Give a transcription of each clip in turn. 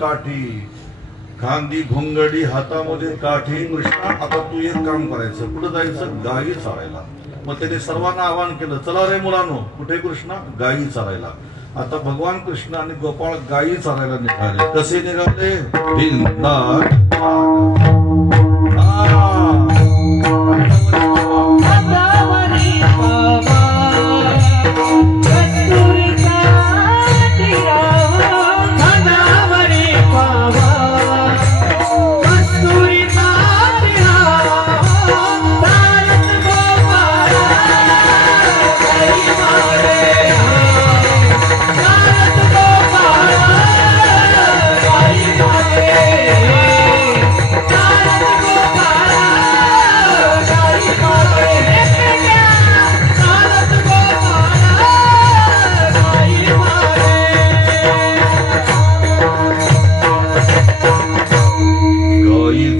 काठी खांदी घोंगडी हातामध्ये काठी. कृष्णा आता तू एक काम करायचं, कुठं जायचं? गायी चारायला. मग त्याने सर्वांना आवाहन केलं, चला रे मुलांनो. कुठे कृष्णा? गायी चारायला. आता भगवान कृष्ण आणि गोपाळ गायी चारायला निघाले. कसे निघाले?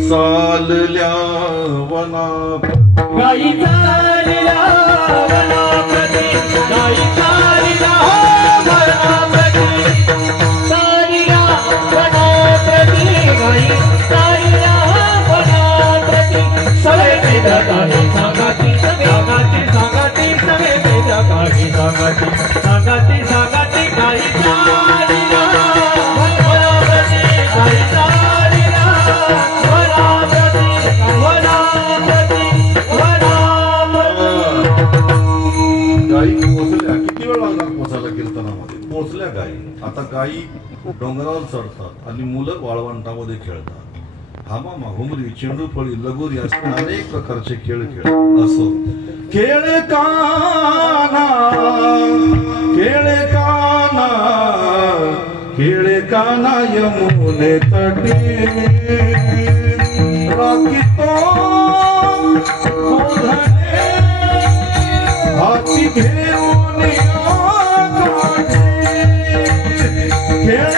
चालल्या वना गाई चालल्या वनाप्रती गाई चालल्या वनाप्रती चालल्या वनाप्रती गाई चालल्या वनाप्रती सवे पेदा काढी सांगाती सांगाती सांगाती सवे पेदा काढी सांगाती सांगाती सांगाती गाई चालल्या वनाप्रती गाई चालल्या गाई पोचल्या. किती वेळ लागला पोचायला कीर्तनामध्ये? पोचल्या गाई. आता गाई डोंगरावर चढतात आणि मुलं वाळवंटामध्ये खेळतात. हामामा घुमरी चेंडूफळी लगोरी असे अनेक प्रकारचे खेळ खेळतात. असो खेळ काना खेळ काना खेळ काना यमुने तटी राखीतो हाती घेऊन खेळ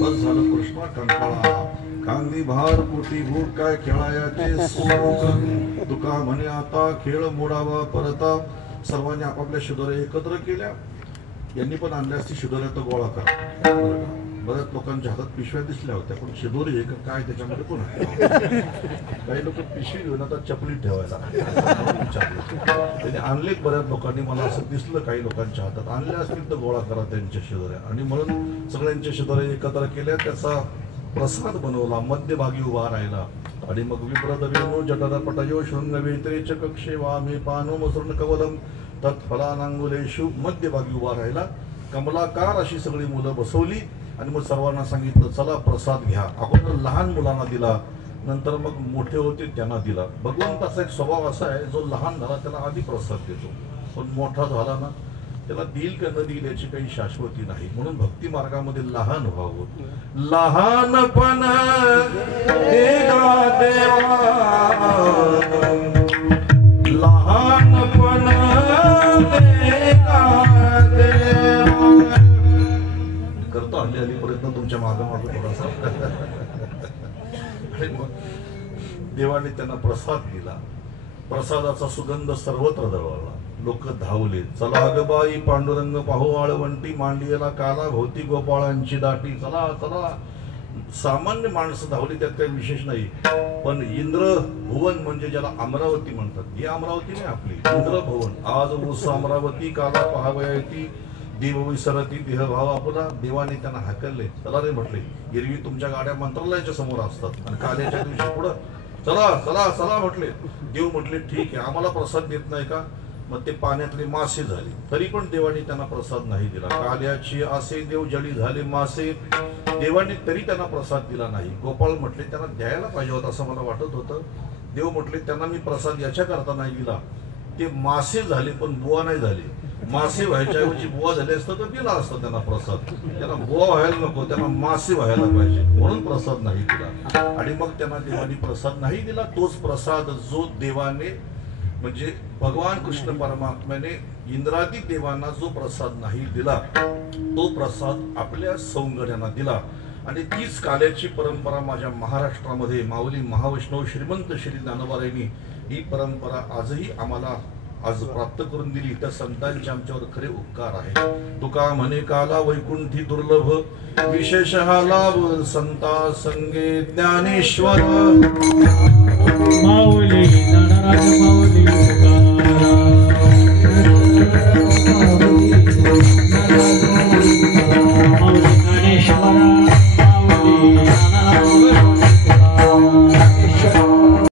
बस झालं. कृष्णा कंटाळा कांदी भार पोटी भूक काय खेळायाचे तुका म्हणे आता खेळ मोडावा परता. सर्वांनी आपापल्या शिदोऱ्या एकत्र केल्या. यांनी पण आणल्या असती शिदोऱ्या तर गोळा करा. बऱ्याच लोकांच्या हातात पिशव्या दिसल्या होत्या, पण शिदोरी एक काय त्याच्यामध्ये कोण आहे? काही लोक पिशवी घेऊन आता चपलीत ठेवायला त्यांनी आणले. बऱ्याच लोकांनी मला असं दिसलं काही लोकांच्या हातात आणल्या असतील तर गोळा करा त्यांच्या शिदोऱ्या. आणि म्हणून सगळ्यांच्या शिदोऱ्या एकत्र केल्या. त्याचा प्रसाद बनवला. मध्यभागी उभा राहिला आणि मग विप्रदवेनो जठरपटयो शृंगवेत्रेच कक्षे वामे पानो मसृण कवलम तत्फलानांगुलेषु मध्यभागी उभा राहिला. कमलाकार अशी सगळी मुलं बसवली आणि मग सर्वांना सांगितलं, चला प्रसाद घ्या. अगोदर लहान मुलांना दिला, नंतर मग मोठे होते त्यांना दिला. भगवंताचा एक स्वभाव असा आहे, जो लहान झाला त्याला आधी प्रसाद देतो, पण मोठा झाला ना त्याला देईल का न देईल याची काही शाश्वती नाही. म्हणून भक्ती मार्गामध्ये लहान व्हावं. लहानपण देगा देवा लहानपण देगा देवा. करतो हल्ली हल्ली प्रयत्न तुमच्या मागं मागं थोडासा. देवाने त्यांना प्रसाद दिला. प्रसादाचा सुगंध सर्वत्र दरवळला. लोक धावले, चला ग बाई पांडुरंग पाहू वाळवंटी मांडियेला काला भोवती गोपाळांची दाटी. चला चला. सामान्य माणसं धावली, त्यात काही विशेष नाही. पण इंद्र भुवन म्हणजे ज्याला अमरावती म्हणतात, ही अमरावती नाही आपली, इंद्र भुवन. आज ऊस अमरावती काला पहावयाती देव विसरती देहभाव आपला. देवाने त्यांना हाकलले. चला रे म्हटले. एरवी तुमच्या गाड्या मंत्रालयाच्या समोर असतात आणि काल्याच्या दिवशी पुढं चला चला चला म्हटले. देव म्हटले ठीक आहे, आम्हाला प्रसाद देत नाही का? मग ते पाण्यातले मासे झाले, तरी पण देवाने त्यांना प्रसाद नाही दिला. काल्याची असे देव जळी झाले मासे. देवाने तरी त्यांना प्रसाद दिला नाही. गोपाळ म्हटले त्यांना द्यायला पाहिजे होता असं मला वाटत होतं. देव म्हटले त्यांना मी प्रसाद याच्या करता नाही दिला, ते मासे झाले पण बुवा नाही झाले. मासे व्हायच्या ऐवजी बुवा झाले असतं तर दिला असतं त्यांना प्रसाद. त्यांना बुवा व्हायला नको, त्यांना मासे व्हायला पाहिजे, म्हणून प्रसाद नाही दिला. आणि मग त्यांना देवाने प्रसाद नाही दिला. तोच प्रसाद जो देवाने म्हणजे भगवान कृष्ण परमात्म्याने इंद्रादी देवांना जो प्रसाद नाही दिला, तो प्रसाद आपल्या सौंदर्यांना दिला. आणि तीच काल्याची परंपरा माझ्या महाराष्ट्रामध्ये माऊली महावैष्णव श्रीमंत श्री ज्ञानोबारायांनी ही परंपरा आजही आम्हाला आज प्राप्त करून दिली. त्या संतांचे आमच्यावर खरे उपकार आहे. तुका म्हणे काला वैकुंठी दुर्लभ, विशेषः लाभ संता संगे ज्ञानेश्वर.